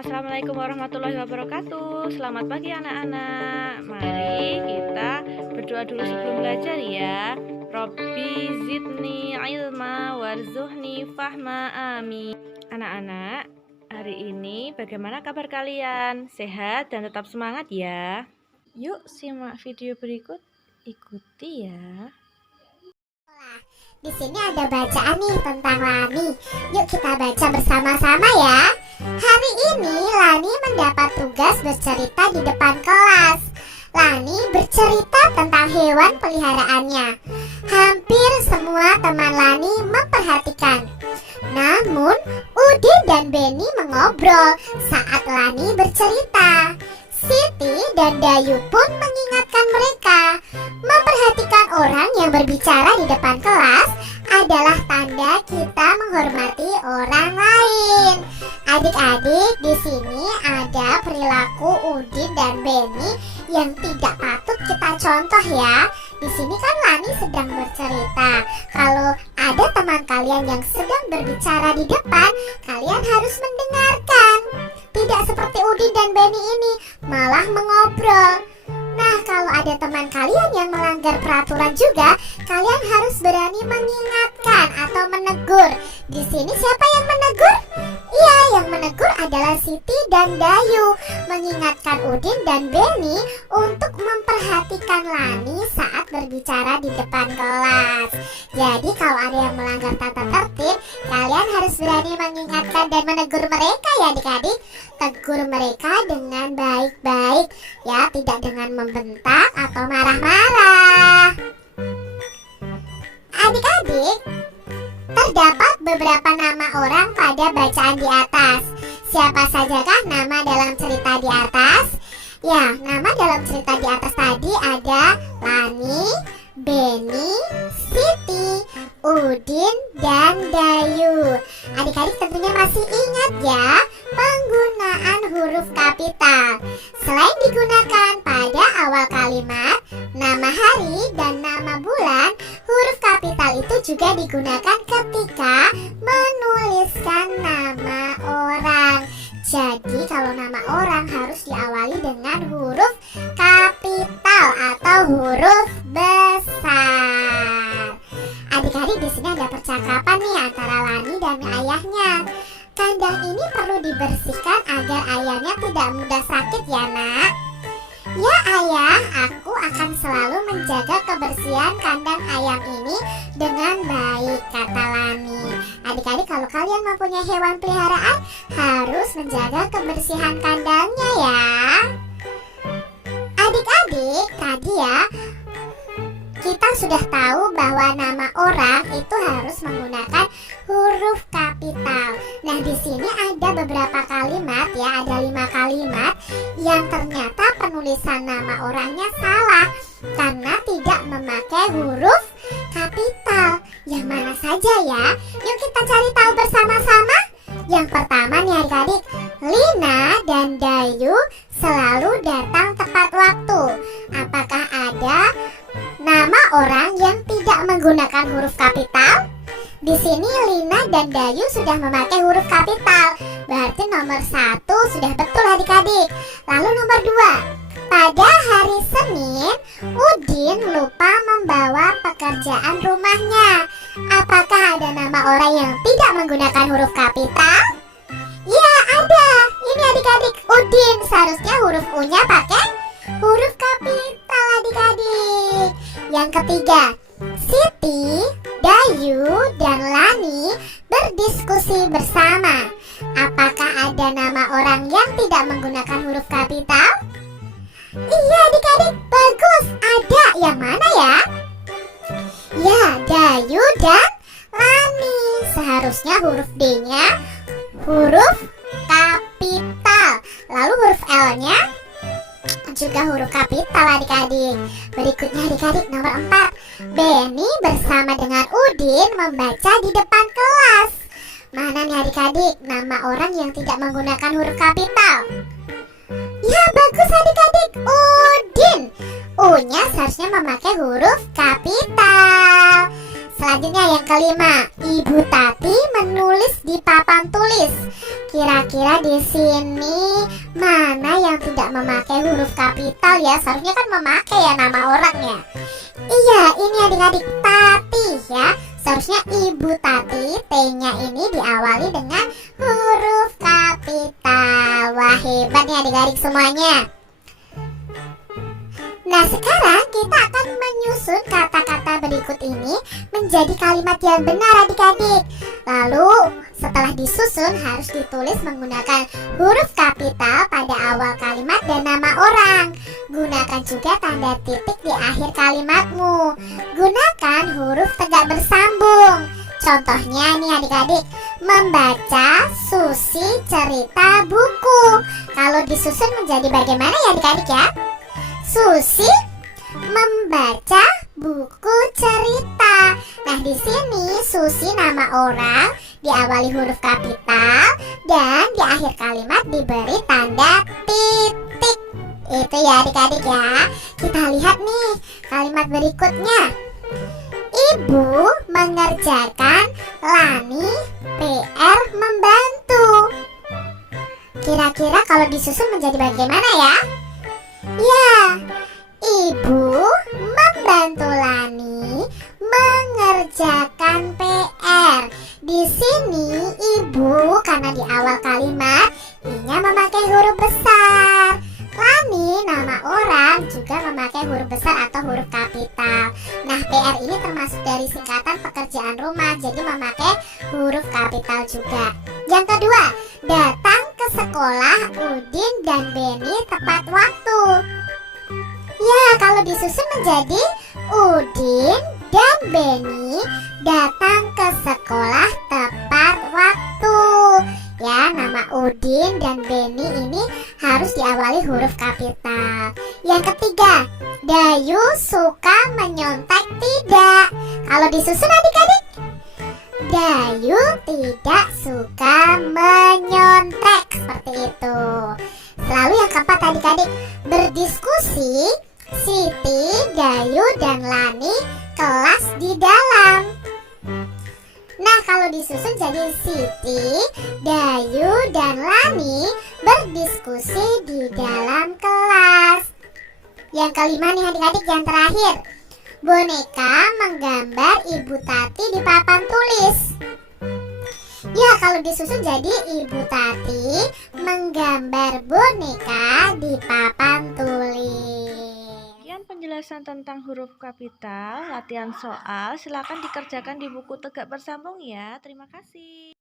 Assalamualaikum warahmatullahi wabarakatuh. Selamat pagi anak-anak. Mari kita berdoa dulu sebelum belajar ya. Robbi zidni ilma warzuhni fahma amin. Anak-anak, hari ini bagaimana kabar kalian? Sehat dan tetap semangat ya. Yuk simak video berikut. Ikuti ya. Di sini ada bacaan nih tentang Lani. Yuk kita baca bersama-sama ya. Hari ini Lani mendapat tugas bercerita di depan kelas. Lani bercerita tentang hewan peliharaannya. Hampir semua teman Lani memperhatikan. Namun Udin dan Beni mengobrol saat Lani bercerita. Siti dan Dayu pun mengingatkan mereka. Memperhatikan orang yang berbicara di depan kelas adalah tanda kita menghormati orang lain. Adik-adik, di sini ada perilaku Udin dan Beni yang tidak patut kita contoh ya. Di sini kan Lani sedang bercerita. Kalau ada teman kalian yang sedang berbicara di depan, kalian harus mendengarkan. Tidak seperti Udin dan Beni ini, malah mengobrol. Nah, kalau ada teman kalian yang melanggar peraturan juga, kalian harus berani mengingatkan atau menegur. Di sini siapa yang menegur? Iya, yang menegur adalah Siti dan Dayu, mengingatkan Udin dan Beni untuk memperhatikan Lani saat berbicara di depan kelas. Jadi kalau ada yang melanggar tata tertib, kalian harus berani mengingatkan dan menegur mereka ya adik-adik. Tegur mereka dengan baik-baik ya, tidak dengan membentak atau marah-marah. Adik-adik, terdapat beberapa nama orang pada bacaan di atas. Siapa sajakah nama dalam cerita di atas? Ya, nama dalam cerita di atas tadi ada Lani, Beni, Siti, Udin, dan Dayu. Adik-adik tentunya masih ingat ya penggunaan huruf kapital. Selain digunakan pada awal kalimat, nama hari dan nama bulan, huruf kapital itu juga digunakan ketika menuliskan nama orang. Jadi kalau nama orang harus diawali dengan huruf kapital atau huruf besar. Adik-adik, di sini ada percakapan nih antara Lani dan ayahnya. Kandang ini perlu dibersihkan agar ayamnya tidak mudah sakit ya nak. Ya ayah, aku akan selalu menjaga kebersihan kandang ayam ini dengan baik, kata Lani. Adik-adik, kalau kalian mempunyai hewan peliharaan, harus menjaga kebersihan kandangnya ya. Adik-adik, tadi ya kita sudah tahu bahwa nama orang itu harus menggunakan huruf kapital. Nah, di sini ada beberapa kalimat ya, ada 5 kalimat yang ternyata penulisan nama orangnya salah karena tidak memakai huruf kapital. Yang mana saja ya? Yuk kita cari tahu bersama-sama. Yang pertama nih adik-adik, Lina dan Dayu selalu datang tepat waktu. Apakah ada nama orang yang tidak menggunakan huruf kapital? Di sini Lina dan Dayu sudah memakai huruf kapital. Berarti nomor 1 sudah betul adik-adik. Lalu nomor 2, pada hari Senin, Udin lupa membawa pekerjaan rumahnya. Apakah ada nama orang yang tidak menggunakan huruf kapital? Ya, ada. Ini adik-adik, Udin. Seharusnya huruf U-nya pakai huruf kapital adik-adik. Yang ketiga, Siti, Dayu, dan Lani berdiskusi bersama. Apakah ada nama orang yang tidak menggunakan huruf kapital? Iya adik-adik, bagus. Ada. Yang mana ya? Ya, Dayu dan Lani. Seharusnya huruf D-nya huruf kapital. Lalu huruf L-nya juga huruf kapital adik-adik. Berikutnya adik-adik, nomor 4, Beni bersama dengan Udin membaca di depan kelas. Mana nih adik-adik nama orang yang tidak menggunakan huruf kapital? Ya, bagus adik-adik, Udin. U-nya seharusnya memakai huruf kapital. Selanjutnya yang kelima, Ibu Tati menulis di papan tulis. Kira-kira di sini mana yang tidak memakai huruf kapital ya? Seharusnya kan memakai ya nama orangnya. Iya, ini adik-adik, Tati ya. Seharusnya Ibu Tati, T-nya ini diawali dengan huruf kapital. Wah, hebat nih adik-adik semuanya. Nah, sekarang kita akan menyusun kata-kata berikut ini menjadi kalimat yang benar adik-adik. Lalu setelah disusun harus ditulis menggunakan huruf kapital pada awal kalimat dan nama orang. Gunakan juga tanda titik di akhir kalimatmu. Gunakan huruf tegak bersambung. Contohnya nih adik-adik, membaca Susi cerita buku. Kalau disusun menjadi bagaimana ya adik-adik ya? Susi membaca buku cerita. Nah, di sini Susi nama orang diawali huruf kapital dan di akhir kalimat diberi tanda titik. Itu ya adik-adik ya. Kita lihat nih kalimat berikutnya. Ibu mengerjakan Lani PR membantu. Kira-kira kalau disusun menjadi bagaimana ya? Ya, Ibu membantu Lani mengerjakan PR. Di sini Ibu karena di awal kalimat I-nya memakai huruf besar. Lani nama orang juga memakai huruf besar atau huruf kapital. Nah, PR ini termasuk dari singkatan pekerjaan rumah, jadi memakai huruf kapital juga. Yang kedua, datang ke sekolah Udin dan Beni tepat waktu. Ya, kalau disusun menjadi Udin dan Beni datang ke sekolah tepat waktu. Ya, nama Udin dan Beni ini harus diawali huruf kapital. Yang ketiga, Dayu suka menyontek tidak. Kalau disusun adik-adik, Dayu tidak suka menyontek, seperti itu. Lalu yang keempat adik-adik, berdiskusi Siti, Dayu, dan Lani kelas di dalam. Nah, kalau disusun jadi Siti, Dayu, dan Lani berdiskusi di dalam kelas. Yang kelima nih adik-adik, yang terakhir, boneka menggambar Ibu Tati di papan tulis. Ya, kalau disusun jadi Ibu Tati menggambar boneka di papan tulis. Sekian penjelasan tentang huruf kapital, latihan soal. Silakan dikerjakan di buku tegak bersambung ya. Terima kasih.